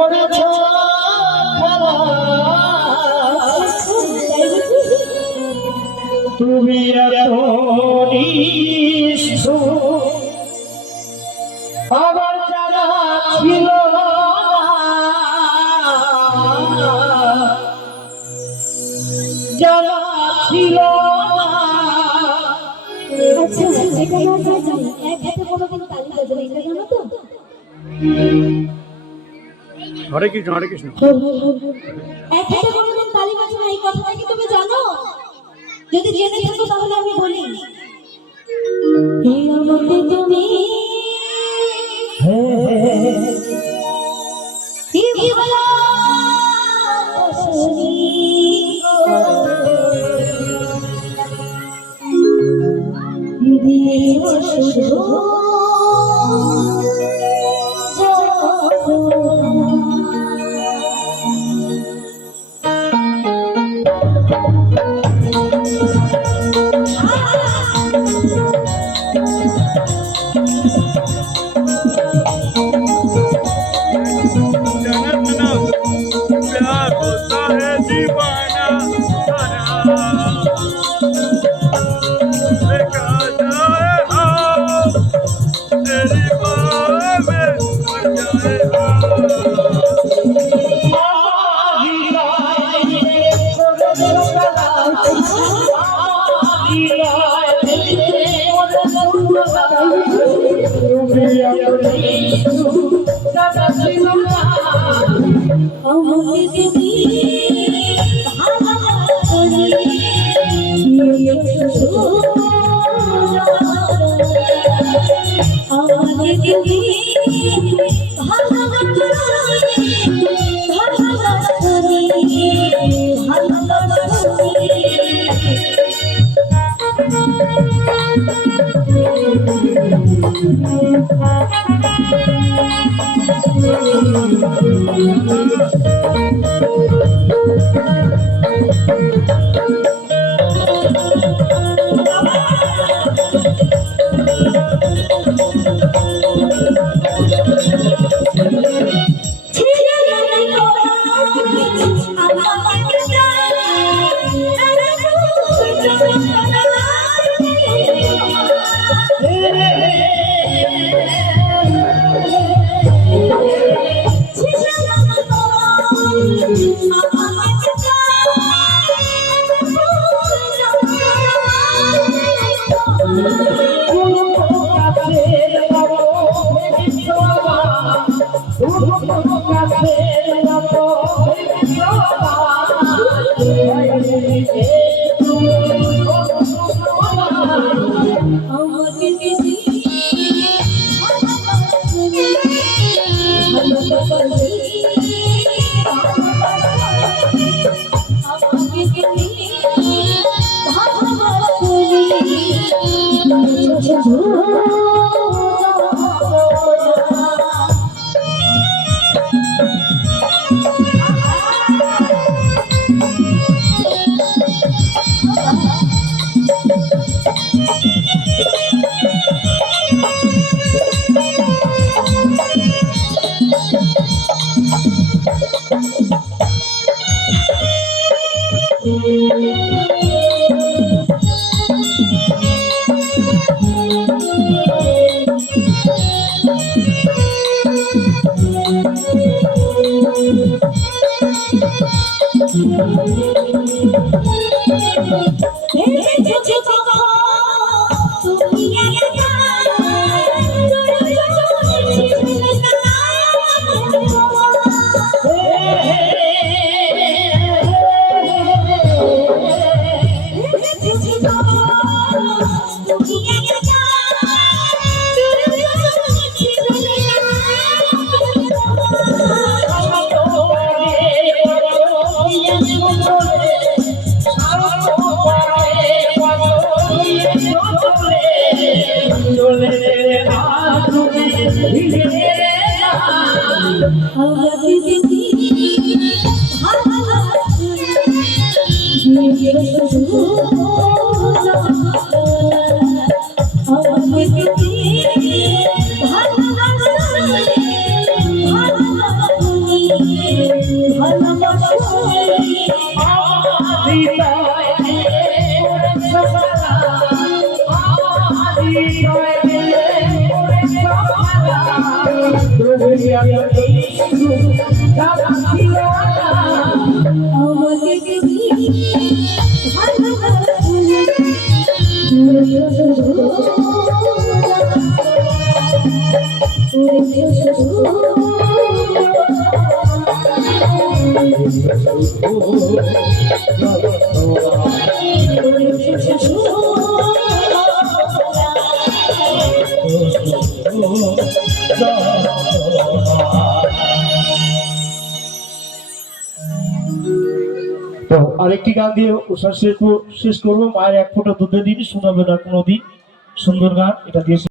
করেছ তুমি এত নিষ্ঠুর আবার যারা ছিল যারা ছিল আচ্ছা এটা না জানি এক হাতে কোনোদিন তালি বাজাবে এটা জানো তো? হরে কৃষ্ণ হরে কৃষ্ণ। এক হাতে কোনোদিন তালি বাজাবে এই কথাটা কি তুমি জানো? যদি জেনে থাকো তাহলে আমি বলি এই আমাকে তুমি কি বলা শুনি দিয়েছো শুধু प्यार होता है दीवाना देखा जाए तेरी बात में मर जाए আমি এই শুধু জানা ছিল না আমাকে তুমি ভালোবাসলে তুমিও শুধু তো আরেকটি গান দিয়ে শেষ করবো। মায়ের এক ফোঁটা দুধে দিন শোনাবে না কোনোদিন, সুন্দর গান এটা দিয়ে